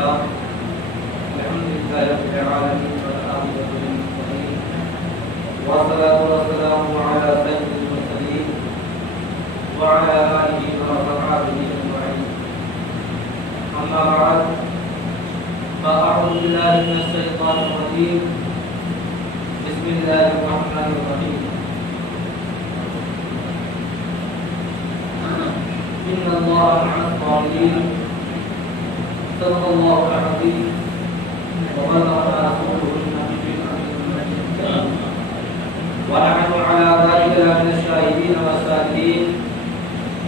لله الحمد لله رب العالمين والعاقبة للمتقين والصلاة والسلام على سيد المرسلين وعلى آله وصحبه أجمعين أما بعد فأعوذ بالله من الشيطان الرجيم بسم الله الرحمن الرحيم إن الله مع الصابرين صدق الله العظيم وبلغ رسوله النبي الأمين ونحن على ذلك من الشاهدين والشاكرين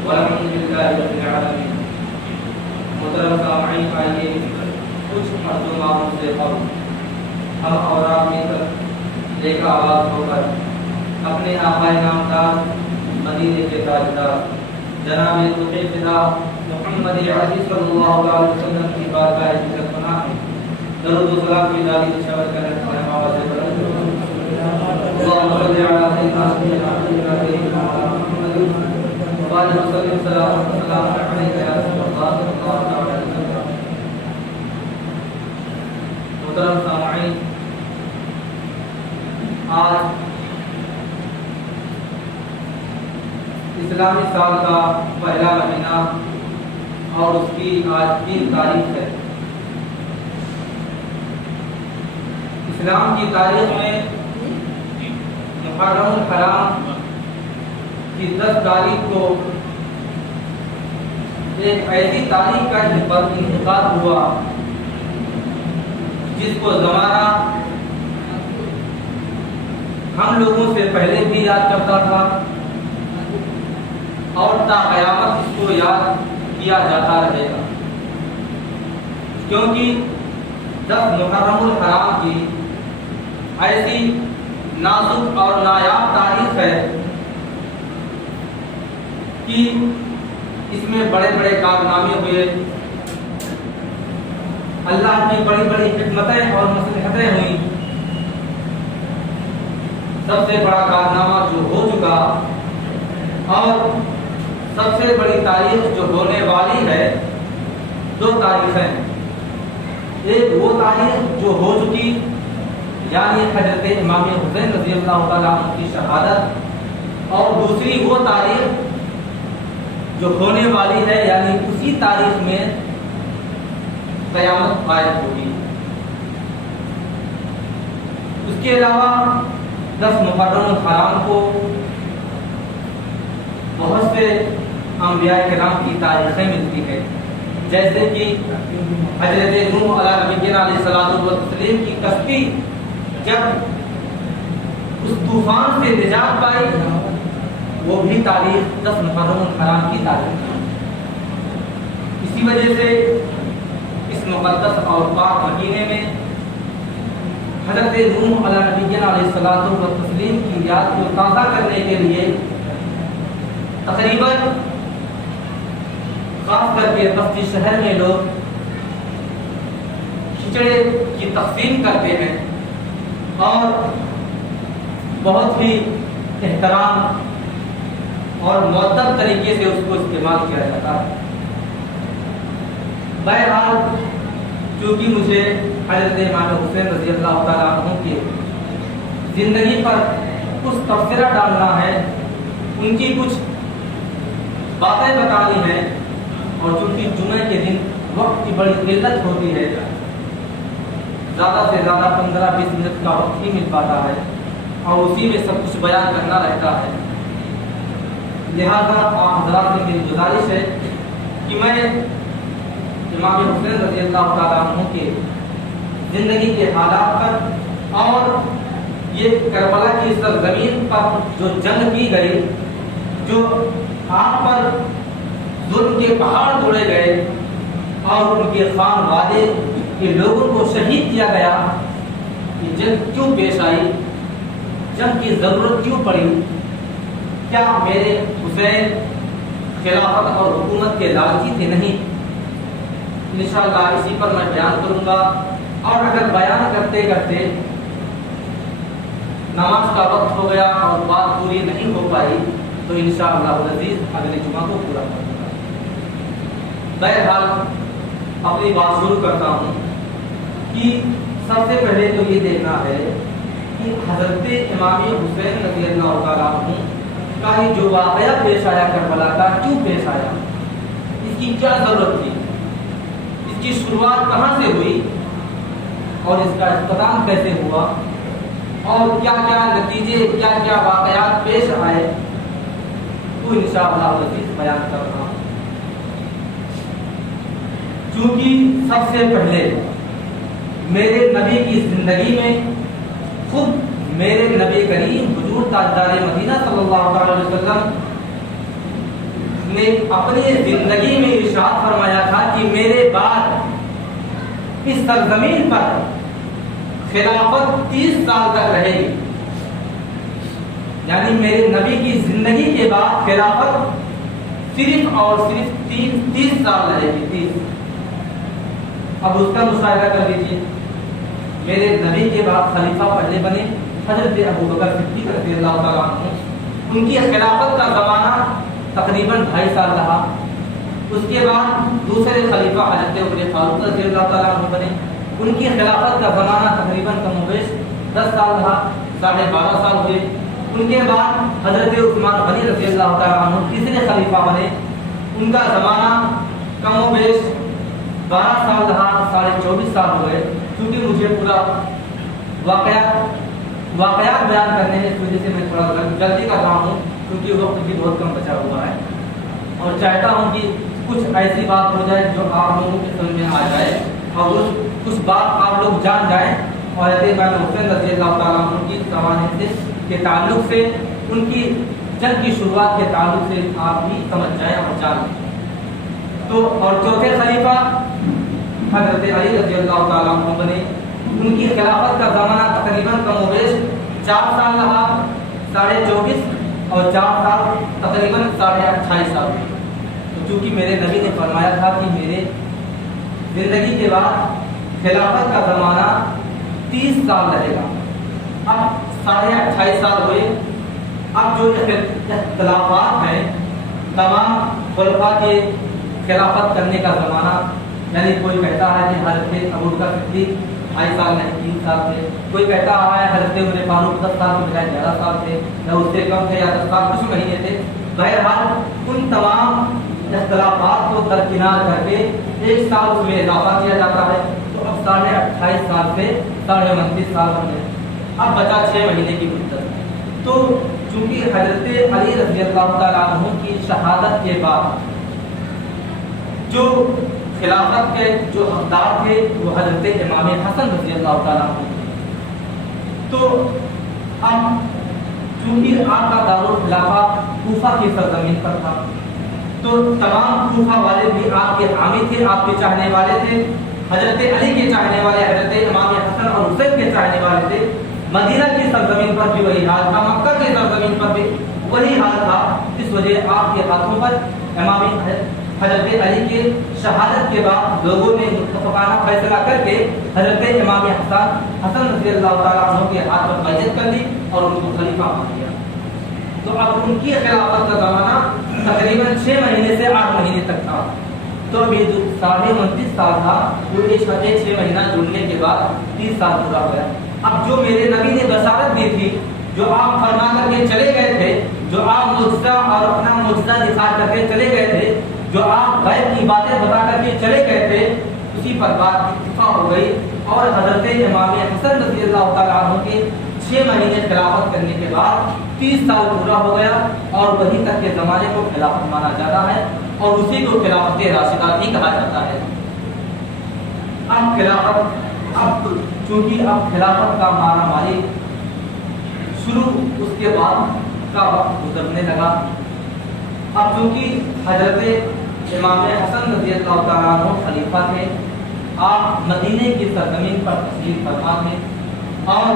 والحمد لله رب العالمين. محترم سامعین، آئیے کچھ مردموں سے قبل ہم اور آپ مل کر ایک آواز ہو کر اپنے آقا نامدار مدینے کے تاجدار جناب تقی فدا محمد عربی صلی اللہ علیہ وسلم کی بارگاہ عزت پناہ میں درود و سلام کی داری نشاور کرنے والے آواز سے بلند اللهم صل على سيدنا سيدنا محمد وعلى وسلم سلام عليك يا رسول الله صلى الله عليه وسلم. محترم سامعین، آج اسلامی سال کا پہلا مہینہ اور اس کی آج 3 تاریخ ہے. اسلام کی تاریخ میں محرم الحرام کی 10 تاریخ کو ایک ایسی تاریخ کا انعقاد ہوا جس کو زمانہ ہم لوگوں سے پہلے بھی یاد کرتا تھا اور تا قیامت اس کو یاد کیا جاتا رہے گا، کیونکہ 10 محرم الحرام کی ایسی نازک اور نایاب تاریخ ہے کہ اس میں بڑے بڑے کارنامے ہوئے، اللہ کی بڑی بڑی حکمتیں اور مصلحتیں ہوئیں. سب سے بڑا کارنامہ جو ہو چکا اور سب سے بڑی تاریخ جو ہونے والی ہے، 2 تاریخیں. ایک وہ تاریخ جو ہو چکی یعنی حضرت امام حسین رضی اللہ تعالیٰ عنہ کی شہادت، اور دوسری وہ تاریخ جو ہونے والی ہے یعنی اسی تاریخ میں قیامت قائم ہوگی. اس کے علاوہ 10 محرم الحرام کو بہت سے انبیاء کرام کی تاریخیں ملتی ہیں، جیسے کہ حضرت نوح علیہ نبینا علیہ الصلوۃ والتسلیم کی کشتی جب اس طوفان سے نجات پائی، وہ بھی تاریخ 10 محرم الحرام کی تاریخ ہے. اسی وجہ سے اس مقدس اور پاک مہینے میں حضرت نوح علیہ نبینا علیہ الصلوۃ والتسلیم کی یاد کو تازہ کرنے کے لیے تقریباً خاص کر کے بستی شہر میں لوگ کھچڑے کی تقسیم کرتے ہیں اور بہت ہی احترام اور مؤدب طریقے سے اس کو استعمال کیا جاتا ہے. بہرحال چونکہ مجھے حضرت امام حسین رضی اللہ تعالیٰ عنہ کی زندگی پر کچھ تبصرہ ڈالنا ہے، ان کی کچھ باتیں بتانی ہیں، اور چونکہ جمعے کے دن وقت کی بڑی قلت ہوتی ہے، زیادہ سے زیادہ 15-20 منٹ کا وقت ہی مل پاتا ہے اور اسی میں سب کچھ بیان کرنا رہتا ہے. لہذا آپ حضرات سے میری گزارش ہے کہ میں امام حسین رضی اللہ تعالیٰ عنہ کے زندگی کے حالات پر اور یہ کربلا کی سرزمین پر جو جنگ کی گئی، جو آپ پر ظلم کے پہاڑ توڑے گئے اور ان کے خان وادے کے لوگوں کو شہید کیا گیا، یہ جنگ کیوں پیش آئی، جنگ کی ضرورت کیوں پڑی، کیا میرے حسین خلافت اور حکومت کے لالچی تھے؟ نہیں. انشاءاللہ اسی پر میں بیان کروں گا، اور اگر بیان کرتے کرتے نماز کا وقت ہو گیا اور بات پوری نہیں ہو پائی تو انشاءاللہ العزیز اگلے جمعہ کو پورا کر دوں گا. بہرحال اپنی بات شروع کرتا ہوں کہ سب سے پہلے تو یہ دیکھنا ہے کہ حضرت امام حسین رضی اللہ تعالیٰ عنہ کا یہ جو واقعہ پیش آیا کربلا کا کیوں پیش آیا، اس کی کیا ضرورت تھی، اس کی شروعات کہاں سے ہوئی اور اس کا اختتام کیسے ہوا اور کیا کیا نتیجے کیا کیا واقعات پیش آئے، تو انشاءاللہ عزیز بیان کر رہا ہوں۔ چونکہ سب سے پہلے میرے نبی کی زندگی میں خود میرے نبی کریم حضور تاجدار مدینہ صلی اللہ علیہ وسلم نے اپنی زندگی میں ارشاد فرمایا تھا کہ میرے بعد اس سرزمین پر خلافت 30 سال تک رہے گی، یعنی میرے نبی کی زندگی کے بعد خلافت صرف اور صرف 30 سال رہے گی، 30۔ اب اس کا مشاہدہ کر لیجیے، میرے نبی کے بعد خلیفہ پہلے بنے حضرت ابوبکر صدیق رضی اللہ تعالیٰ عنہ، ان کی خلافت کا زمانہ تقریباً 2.5 سال رہا۔ اس کے بعد دوسرے خلیفہ حضرت عمر فاروق رضی اللہ تعالیٰ عنہ بنے، ان کی خلافت کا زمانہ تقریباً کم و بیش 10 سال رہا، 12.5 سال ہوئے۔ ان کے بعد حضرت عثمان غنی رضی اللہ تعالیٰ عنہ تیسرے خلیفہ بنے، ان کا زمانہ کم و بیش 12 سال رہا، 24.5 سال ہوئے۔ کیونکہ مجھے پورا واقعات بیان کرنے ہیں، اس وجہ سے میں تھوڑا جلدی کر رہا ہوں، کیونکہ وقت بھی بہت کم بچا ہوا ہے اور چاہتا ہوں کہ کچھ ایسی بات ہو جائے جو آپ لوگوں کے سمجھ میں آ جائے اور کچھ بات آپ لوگ جان جائیں اور حضرت امام حسین رضی اللہ تعالیٰ عنہ کی زمانے کے تعلق سے، ان کی جنگ کی شروعات کے تعلق سے آپ بھی سمجھ جائیں اور جان لیں۔ تو اور چوتھے خلیفہ حضرت علی رضی اللہ تعالیٰ عنہ بنے، ان کی خلافت کا زمانہ تقریباً کم و بیش 4 سال رہا، 24.5 اور 4 سال تقریباً 28.5 سال ہوئے۔ تو چونکہ میرے نبی نے فرمایا تھا کہ میرے زندگی کے بعد خلافت کا زمانہ 30 سال رہے گا، اب 28.5 سال ہوئے۔ اب جو اختلافات ہیں تمام خلفاء کے خلافت کرنے کا زمانہ، یعنی کوئی کہتا ہے کہ حضرت ابوبکر صدیق 2.5 سال نہیں 3 سال تھے، کوئی کہتا ہے حضرت عمر فاروق 10 سال کے بجائے 11 سال تھے، یا اس سے کم تھے، یا 10 سال کچھ مہینے تھے۔ بہرحال ان تمام اختلافات کو درکنار کر کے 1 سال اس میں اضافہ کیا جاتا ہے، تو اب 28.5 سال سے 29 سال ہو گئے، اب بچا 6 مہینے کی مدت۔ تو چونکہ حضرت علی رضی اللہ تعالیٰ عنہ کی شہادت کے بعد جو خلافت کے جو حقدار تھے وہ حضرت امام حسن رضی اللہ تعالیٰ عنہ تھے۔ تو اب چونکہ آپ کا دارالخلافہ کوفہ کی سرزمین پر تھا، تو تمام کوفہ والے بھی آپ کے حامی تھے، آپ کے چاہنے والے تھے، حضرت علی کے چاہنے والے، حضرت امام حسن اور حسین کے چاہنے والے تھے۔ مدینہ کی سرزمین پر بھی وہی حال تھا، مکہ کی سرزمین پر بھی وہی حال تھا۔ اس وجہ آپ کے ہاتھوں پر امام حضرت علی کے شہادت کے بعد لوگوں نے متفقانہ فیصلہ کر کے حضرت امام حسن رضی اللہ تعالیٰ عنہ کے ہاتھ پر بیعت کر لی اور ان کو خلیفہ مان لیا۔ تو اب ان کی خلافت کا زمانہ تقریباً 6 مہینے سے 8 مہینے تک تھا۔ تو اب یہ جو 29.5 سال تھا وہ 6 مہینہ جڑنے کے بعد 30 سال پورا ہوا۔ اب جو میرے نبی نے بشارت دی تھی، جو آپ فرما کر کے چلے گئے تھے، جو آپ معجزہ اور اپنا معجزہ دکھا کر کے چلے گئے تھے، جو آپ غیب کی باتیں بتا کر کے چلے گئے تھے، اسی پر بات اتفاق ہو گئی اور حضرت امام حسن رضی اللہ تعالیٰ عنہ کے 6 مہینے خلافت کرنے کے بعد 30 سال پورا ہو گیا اور وہیں تک کے زمانے کو خلافت مانا جاتا ہے اور اسی کو خلافت راشدہ بھی کہا جاتا ہے۔ اب چونکہ اب خلافت کا مارا ماری شروع اس کے بعد کا وقت گزرنے لگا۔ اب چونکہ حضرت امام حسن رضی اللہ تعالیٰ عنہ خلیفہ تھے، آپ مدینے کی سرزمین پر تشریف فرما تھے اور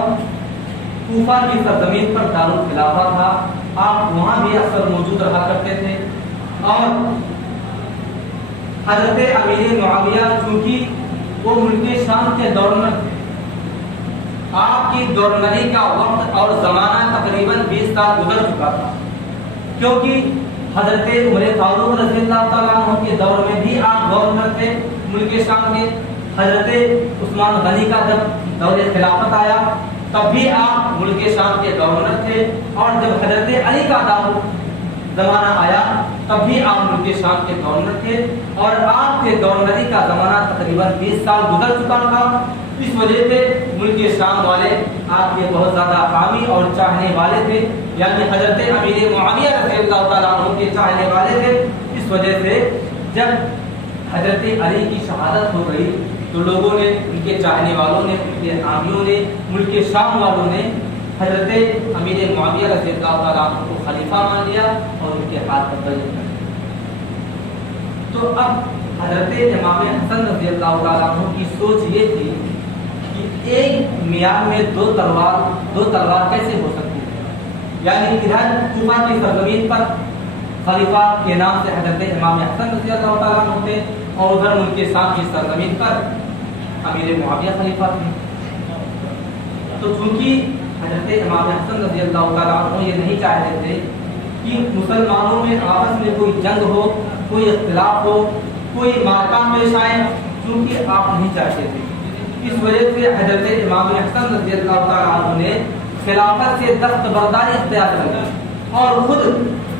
کوفہ کی سرزمین پر دارالخلافہ تھا، آپ وہاں بھی اکثر موجود رہا کرتے تھے۔ اور حضرت امیر معاویہ چونکہ وہ ملک شام کے دور میں آپ کی گورنری کا وقت اور زمانہ تقریباً 20 سال گزر چکا تھا، کیونکہ حضرت عمر فاروق رضی اللہ تعالیٰ عنہ کے دور میں بھی آپ آپ گورنر تھے ملک شام کے. حضرت عثمان غنی کا جب دور خلافت آیا تب بھی آپ ملک شام کے گورنر تھے, اور جب حضرت علی کا زمانہ آیا تب بھی آپ ملک شام کے گورنر تھے, اور آپ کے گورنری کا زمانہ تقریباً 20 سال گزر چکا تھا. اس وجہ سے ملک شام والے آپ کے بہت زیادہ حامی اور چاہنے والے تھے, یعنی حضرت امیر معاویہ رضی اللہ تعالیٰ عنہ کے چاہنے والے تھے. اس وجہ سے جب حضرت علی کی شہادت ہو گئی تو لوگوں نے, ان کے چاہنے والوں نے, ان کے حامیوں نے, ملک شام والوں نے حضرت امیر معاویہ رضی اللہ تعالیٰ عنہ کو خلیفہ مان لیا اور ان کے ہاتھ پر بیعت کر دی. تو اب حضرت امام حسن رضی اللہ تعالیٰ عنہ کی سوچ یہ تھی کہ ایک میاں میں دو تلوار کیسے ہو سکتی ہے, یعنی ادھر کوفہ کی سرزمین پر خلیفہ کے نام سے حضرت امام حسن رضی اللہ تعالیٰ عنہ تھے, اور ادھر ملک شام کی سرزمین پر امیر معاویہ خلیفہ تھے. تو چونکہ حضرت امام حسن رضی اللہ تعالیٰ عنہ یہ نہیں چاہتے تھے کہ مسلمانوں میں آپس میں کوئی جنگ ہو, کوئی اختلاف ہو, کوئی مارکا پیش آئے, چونکہ آپ نہیں چاہتے تھے. اس وجہ سے حضرت امام حسن رضی اللہ تعالیٰ عنہ نے خلافت سے دستبرداری اختیار کر لی, اور خود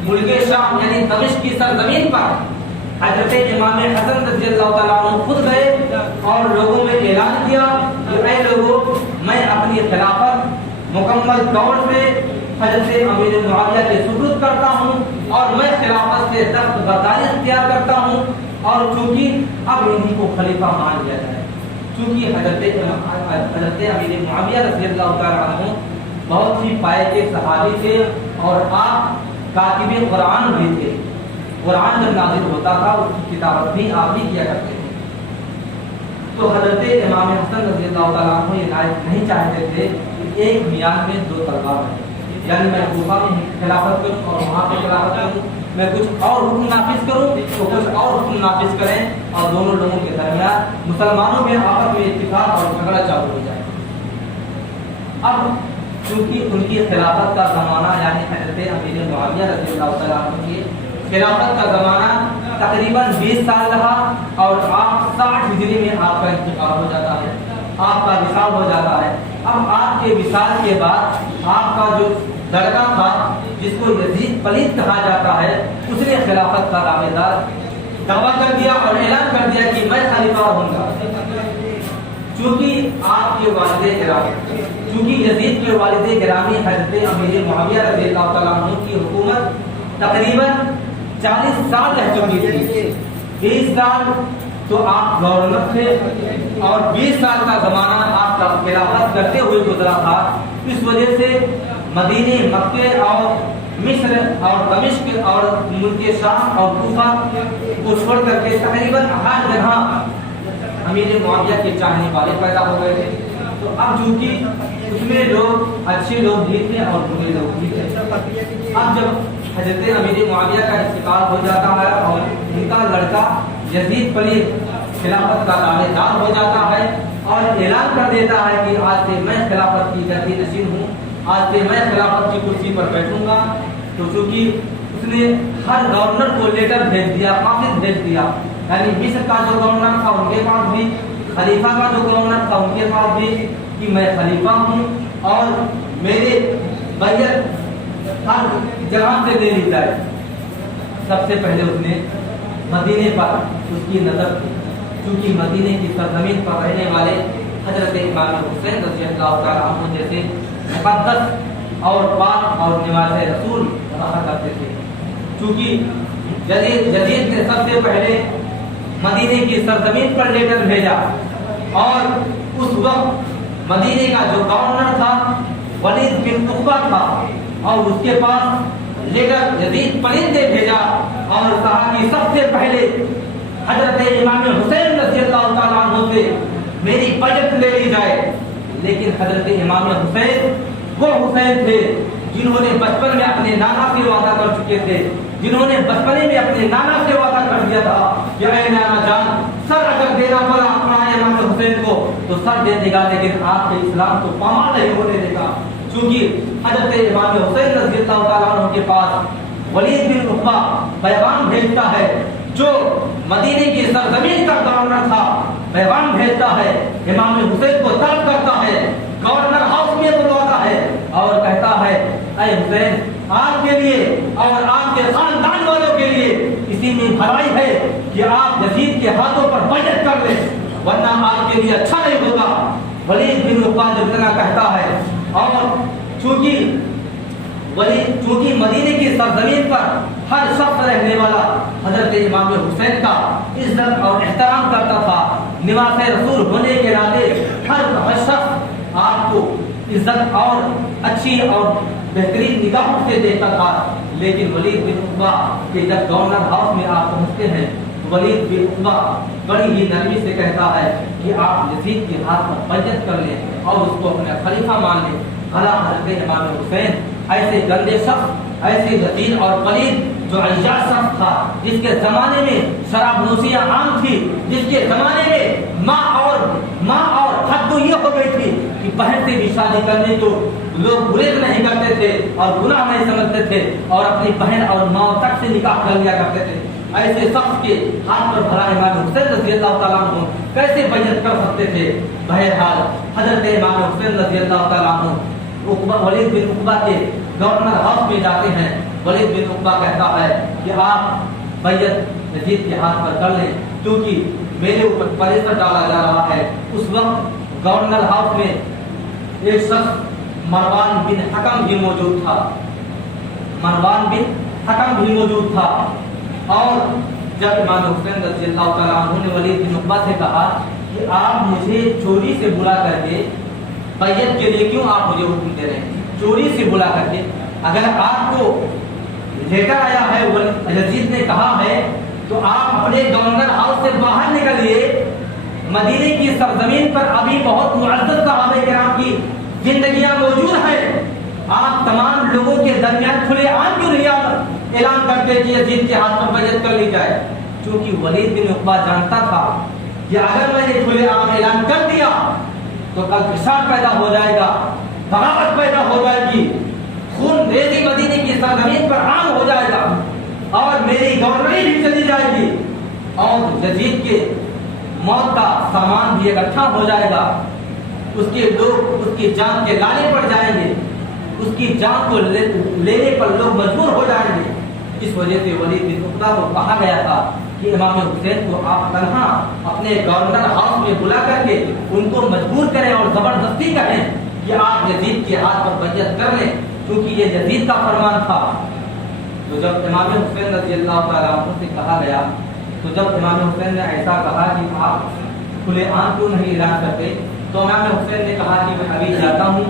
ملک شام یعنی دمشق کی سرزمین پر حضرت امام حسن رضی اللہ تعالیٰ عنہ خود گئے اور لوگوں میں اعلان کیا کہ اے لوگوں, میں اپنی خلافت مکمل طور سے حضرت امیر معاویہ کے سپرد کرتا ہوں, اور میں خلافت سے دستبرداری اختیار کرتا ہوں, اور چونکہ اب انہیں کو خلیفہ مان لیا جائے. چونکہ حضرت امیر معاویہ رضی اللہ تعالیٰ عنہ بہت ہی پائے کے صحابی تھے, اور آپ کاتب قرآن بھی تھے. قرآن جب نازل ہوتا تھا اس کی کتابت بھی آپ ہی کیا کرتے تھے. تو حضرت امام حسن رضی اللہ تعالیٰ عنہ یہ نہیں چاہتے تھے کہ ایک میان میں دو تلوار ہیں, یعنی میں کوفہ میں خلافت کروں اور وہاں پہ خلافت کروں, میں کچھ اور حکم نافذ کروں تو کچھ اور حکم نافذ کریں, اور دونوں لوگوں کے درمیان مسلمانوں میں آپس میں اتفاق اور جھگڑا چالو ہو جائے. اب چونکہ ان کی خلافت کا زمانہ یعنی حضرت امیر معاویہ رضی اللہ تعالیٰ عنہ کی خلافت کا زمانہ تقریباً 20 سال رہا, اور آپ 60 ہجری میں آپ کا انتقال ہو جاتا ہے, آپ کا وصال ہو جاتا ہے. اب آپ کے وصال کے بعد آپ کا جو لڑکا تھا جس کو یزید پلید کہا جاتا ہے, اس نے خلافت کا دعویٰ کر دیا اور اعلان کر دیا کہ میں خلیفہ ہوں گا. چونکہ آپ کے والد گرامی, چونکہ یزید کے والد گرامی حضرت امیر معاویہ رضی اللہ تعالیٰ عنہ کی حکومت تقریباً 40 سال رہ چکی تھی. 20 سال تو آپ گورنر تھے, اور 20 سال کا زمانہ آپ کا خلافت کرتے ہوئے گزرا تھا. اس وجہ سے مدینے, مکے اور مصر اور دمشق اور ملک شام اور کوفہ کو چھوڑ کر کے تقریباً ہر جگہ امیر معاویہ کے چاہنے والے پیدا ہو گئے تھے. تو اب چونکہ اس میں لوگ اچھے لوگ بھی تھے اور برے لوگ بھی تھے. اب جب حضرت امیر معاویہ کا انتقال ہو جاتا ہے اور ان کا لڑکا یزید پلید خلافت کا دعوے دار ہو جاتا ہے, اور اعلان کر دیتا ہے کہ آج سے میں خلافت کی گدی نشین ہوں, آج سے میں خلافت کی کرسی پر بیٹھوں گا. تو چونکہ اس نے ہر گورنر کو لیٹر بھیج دیا, قاصد بھیج دیا, یعنی مصر کا جو گورنر تھا ان کے پاس بھی, خلیفہ کا جو گورنر تھا ان کے پاس بھی, کہ میں خلیفہ ہوں اور میرے بیعت ہر جگہ سے دے لی جائے. سب سے پہلے اس نے مدینے پر اس کی نظر تھی, کیونکہ مدینے کی سرزمین پر رہنے والے حضرت امام حسین رضی اللہ تعالیٰ عنہ جیسے مقدس اور پاک اور نواز رسول رہا کرتے تھے. چونکہ یزید نے سب سے پہلے مدینے کی سرزمین پر لیٹر بھیجا, اور اس وقت مدینے کا جو گورنر تھا ولید بن عقبہ تھا, اور اس کے پاس لیٹر یزید پلید نے بھیجا اور کہا کہ سب سے پہلے حضرت امام حسین رضی اللہ تعالیٰ عنہ سے میری بیعت لے لی جائے. لیکن حضرت امام حسین وہ حسین تھے جنہوں نے بچپن میں اپنے نانا سے وعدہ کر چکے تھے, جنہوں نے بچپنے میں اپنے نانا سے وعدہ کر دیا تھا کہ اے نانا جان, سر اگر دینا پڑا اپنا امام حسین کو تو سر دے دے گا, لیکن آپ کے اسلام کو پامال نہیں ہونے دے گا. چونکہ حضرت امام حسین رضی اللہ تعالیٰ عنہ کے پاس ولید بن عقبہ پیغام بھیجتا ہے جو مدینے کی سرزمین کا گورنر تھا، پیغام بھیجتا ہے، امام حسین کو طلب کرتا ہے، گورنر ہاؤس میں بلاتا ہے اور کہتا ہے اے حسین، آپ کے لیے اور آپ کے خاندان والوں کے لیے اسی میں بھلائی ہے کہ آپ یزید کے ہاتھوں پر بیعت کر لیں، ورنہ آپ کے لیے اچھا نہیں ہوگا۔ ولید بن عقبہ جب اتنا کہتا ہے اور چونکہ مدینے کی سرزمین پر ہر شخص رہنے والا حضرت امام حسین کا عزت اور احترام کرتا تھا، نواز رسول ہونے کے ناطے ہر شخص آپ کو عزت اور اچھی اور بہترین نگاہوں سے دیکھتا تھا، لیکن ولید بن عقبہ کے جب گورنر ہاؤس میں آپ پہنچتے ہیں، ولید بن عقبہ بڑی ہی نرمی سے کہتا ہے کہ آپ یزید کے ہاتھ پر بیعت کر لیں اور اس کو اپنا خلیفہ مان لیں۔ بھلا حضرت امام حسین ایسے گندے شخص، ایسے ذلیل اور پلید جو عیاش شخص تھا، جس کے زمانے میں شراب نوشیاں عام تھی، جس کے زمانے میں ماں اور حد تو یہ ہو گئی تھی کہ بہن سے بھی شادی کرنے کو لوگ گریز نہیں کرتے تھے اور گناہ نہیں سمجھتے تھے اور اپنی بہن اور ماں تک سے نکاح کر لیا کرتے تھے، ایسے شخص کے ہاتھ پر بھلا امام حسین رضی اللہ تعالیٰ عنہ کیسے بیعت کر سکتے تھے؟ بہرحال حضرت امام حسین رضی اللہ تعالیٰ عنہ ولید بن عقبہ کے گورنر ہاؤس میں جاتے ہیں۔ ولید بن عقبہ کہتا ہے کہ آپ بیعت یزید کے ہاتھ پر کر لیں کیونکہ میرے اوپر پریشر ڈالا جا رہا ہے۔ اس وقت گورنر ہاؤس میں ایک شخص مروان بن حکم بھی موجود تھا، اور جب امام حسین رضی اللہ تعالیٰ عنہ نے ولید بن عقبہ سے کہا کہ آپ مجھے چوری سے بلا کر کے بیعت کے لیے کیوں آپ مجھے حکم دے رہے ہیں؟ چوری سے بلا کر کے، اگر آپ کو لیٹر آیا ہے یزید نے کہا ہے تو آپ اپنے گورنر ہاؤس سے باہر نکلیے، مدینے کی سرزمین پر ابھی بہت معزز صحابہ کرام کی زندگیاں موجود ہیں، آپ تمام لوگوں کے درمیان کھلے عام کیوں نہیں اعلان کرتے کہ یزید کے ہاتھ پر بیعت کر لی جائے؟ کیونکہ ولید بن عقبہ جانتا تھا کہ اگر میں نے کھلے عام اعلان کر دیا تو کل فساد پیدا ہو جائے گا، بغاوت پیدا ہو جائے گی، خون ریزی مدینے کی سرزمین پر عام ہو جائے گا اور میری گورنری بھی چلی جائے گی اور یزید کے موت کا سامان بھی اکٹھا ہو جائے گا، اس کے لوگ اس کی جان کے لالے پڑ جائیں گے، اس کی جان کو لینے پر لوگ مجبور ہو جائیں گے۔ اس وجہ سے ولید بن عقبہ کو کہا گیا تھا کہ امام حسین کو آپ تنہا اپنے گورنر ہاؤس میں بلا کر کے ان کو مجبور کریں اور زبردستی کہیں کہ آپ یزید کے ہاتھ پر بیعت کر لیں، کیونکہ یہ یزید کا فرمان تھا۔ تو جب امام حسین رضی اللہ تعالیٰ عنہ سے کہا گیا، تو جب امام حسین نے ایسا کہا کہ آپ کھلے عام کیوں نہیں اعلان کرتے، تو امام حسین نے کہا کہ میں ابھی جاتا ہوں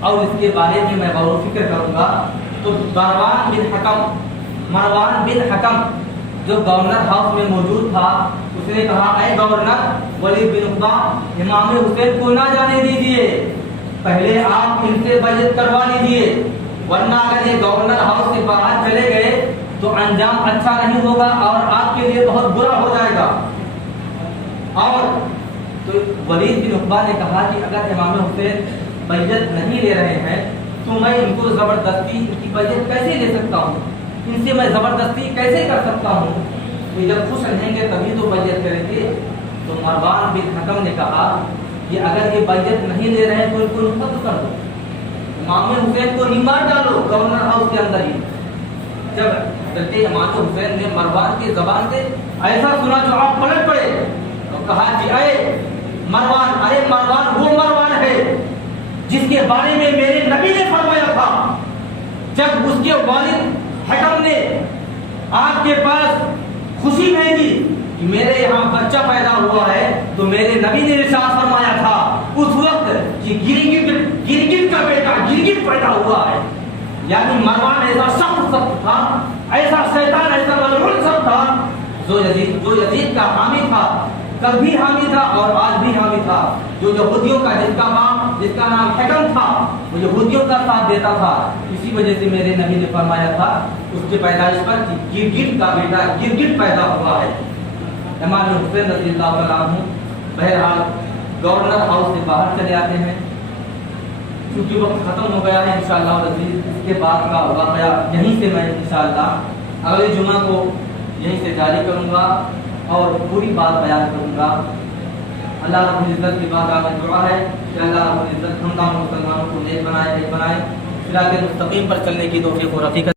اور اس کے بارے میں میں غور و فکر کروں گا۔ تو مروان بن حکم جو گورنر ہاؤس میں موجود تھا، اس نے کہا اے گورنر ولید بن عقبہ، امام حسین کو نہ جانے دیجیے، پہلے آپ ان سے بیعت کروا لیجیے، ورنہ اگر یہ گورنر ہاؤس سے باہر چلے گئے تو انجام اچھا نہیں ہوگا اور آپ کے لیے بہت برا ہو جائے گا۔ اور تو ولید بن عقبہ نے کہا کہ اگر امام حسین بیعت نہیں لے رہے ہیں تو میں ان کو زبردستی ان کی بیعت کیسے لے سکتا ہوں، ان سے میں زبردستی کیسے کر سکتا ہوں؟ یہ جب خوش رہیں گے تبھی تو بیعت کریں گے۔ تو مروان بن حکم نے کہا کہ اگر یہ بیعت نہیں لے رہے ہیں تو ان کو رخصت کر دو، امام حسین کو نمار ڈالو گورنر ہاؤس کے اندر ہی۔ جب حضرت امام حسین نے مروان کی زبان سے ایسا سنا تو آپ پلٹ پڑے اور کہا کہ اے مروان وہ مروان ہے جس کے بارے میں میرے نبی نے فرمایا تھا، جب اس کے والد حکم نے آپ کے پاس خوشی بھیجی کہ میرے یہاں بچہ پیدا ہوا ہے تو میرے نبی نے ارشاد فرمایا تھا اس وقت کہ گرگٹ کا بیٹا گرگٹ پیدا ہوا ہے۔ یعنی مروان ایسا سخت تھا، ایسا شیطان، ایسا ملعون شخص تھا جو یزید کا حامی تھا، کل بھی حامی تھا اور آج بھی حامی تھا، جو یہودیوں کا جس کا نام حکم تھا وہ یہودیوں کا ساتھ دیتا تھا۔ اسی وجہ سے میرے نبی نے فرمایا تھا اس کے پیدائش پر کہ گرگٹ کا بیٹا گرگٹ پیدا ہوا ہے۔ امام حسین رضی اللہ تعالیٰ عنہ بہرحال گورنر ہاؤس سے باہر چلے آتے ہیں، کیونکہ وقت ختم ہو گیا ہے۔ انشاءاللہ اس کے بعد کا واقعہ یہیں سے میں انشاءاللہ اگلے جمعہ کو یہیں سے جاری کروں گا اور پوری بات بیان کروں گا۔ اللہ رب العزت کی بارگاہ میں دعا ہے کہ اللہ رب العزت ہم تمام مسلمانوں کو نیک بنائے، صراط مستقیم پر چلنے کی توفیق و رفیق